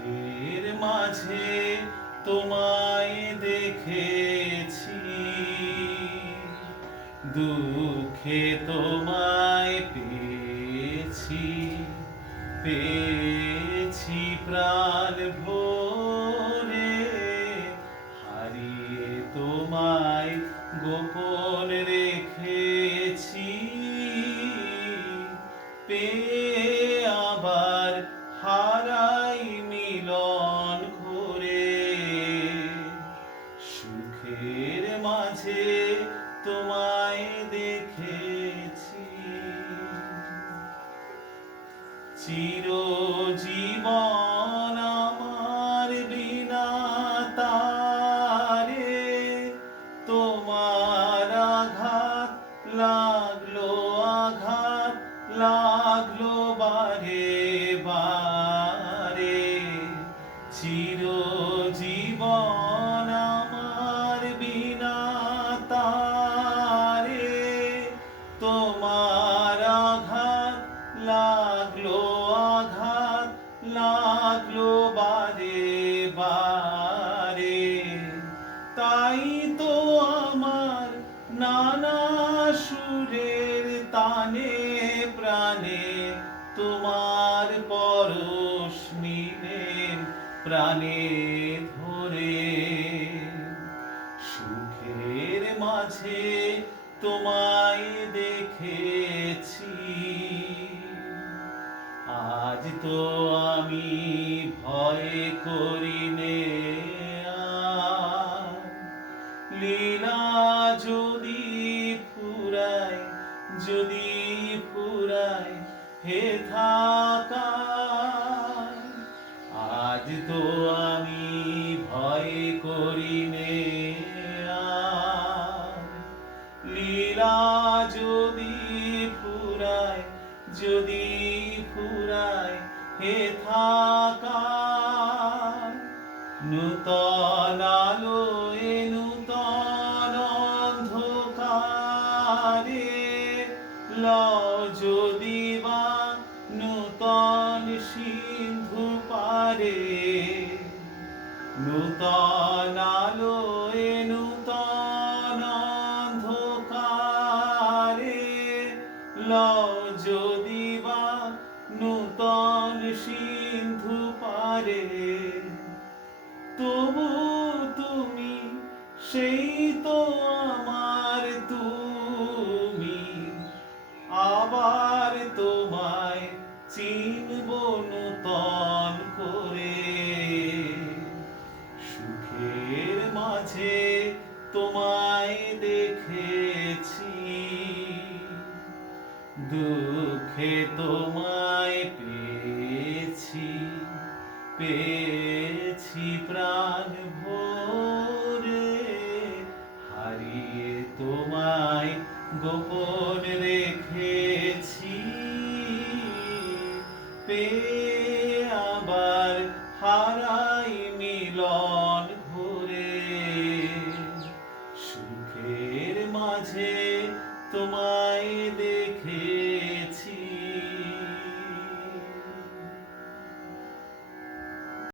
সুখের মাঝে তোমায় দেখেছি, দুঃখে তোমায় পেয়েছি, পেয়েছি প্রাণ ভরে, হারিয়ে তোমায় গোপন রেখেছি, পেয়ে আবার হারাই মিলন ঘুরে। সুখের মাঝে তোমায় দেখেছি, চিরজীবন আমার বিনা তারে, তোমার আঘাত লাগলো, আঘাত লাগলো বারে বারে। চিরজীবন আমার বিনা তারে, তোমার আঘাত লাগলো, আঘাত লাগলো বারে বারে। তাই তো আমার নানা সুরের তানে প্রাণে তোমার পরশ নিলে প্রাণে ধরে। সুখের মাঝে তোমায় দেখেছি, আজ তো আমি ভয় করি নে আর। লীলা যদি ফুরায়, যদি ফুরায় হে থাকায়, আজ তো আমি ভয় করি নে আর। লীলা যদি ফুরায়, যদি ফুরায় হে থাকায়, নূতন আলোয় নূতন অন্ধকারে, লও যদি বা নূতন সিন্ধু পারে। নূতন আলোয় নূতন অন্ধকারে, লও যদি বা নূতন সিন্ধু পারে। তবু তুমি সেই তো আমার তুমি, আবার তোমায় চিনব নূতন করে। সুখের মাঝে তোমায় দেখেছি, দুঃখে তোমায় পেয়েছি, পেয়েছি প্রাণ ভরে, হারিয়ে তোমায় গোপন